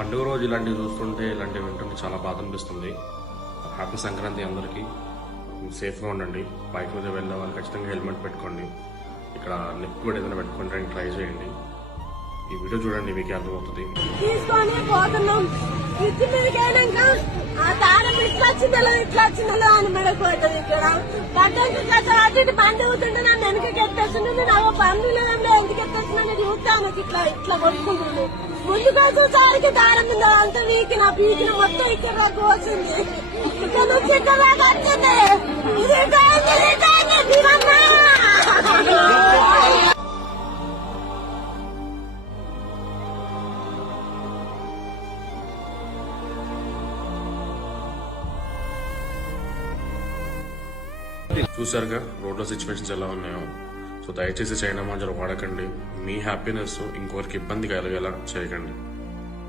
పండుగ రోజు ఇలాంటివి చూస్తుంటే ఇలాంటివి వింటుంటే చాలా బాధ అనిపిస్తుంది. హ్యాపీ సంక్రాంతి అందరికీ. సేఫ్గా ఉండండి. బైక్ మీద వెళ్ళే వాళ్ళు ఖచ్చితంగా హెల్మెట్ పెట్టుకోండి. ఇక్కడ నెక్ కూడా ఏదైనా పెట్టుకోవడానికి ట్రై చేయండి. ఈ వీడియో చూడండి, మీకు అర్థమవుతుంది. తీసుకొని పోతున్నాం. ఫ్రిడ్జ్ మీదకి అయినాక ఆ దారం ఇట్లా వచ్చిందో అని మెడకపోతుంది. ఇక్కడ పట్టణం అటు ఇటు బండి అవుతుంటే నన్ను వెనకకి ఎత్తేస్తుంటే నాకు బండిలో ఎందుకు ఎత్తేస్తుందని చూస్తాను. ఇట్లా కొట్టుకుంటుంది. ముందుగా చూసారికి దారం మీద అంతా వీకి నా పీకిన మొత్తం ఇక్కడ దాకా వచ్చింది. ఇక్కడ నుంచి ఇక్కడ దాకా వచ్చింది. చూసారుగా రోడ్లో సిచ్యువేషన్స్ ఎలా ఉన్నాయో. సో దయచేసి చైనా మాంజలు వాడకండి. మీ హ్యాపీనెస్ ఇంకొకరికి ఇబ్బంది కలిగేలా చేయకండి.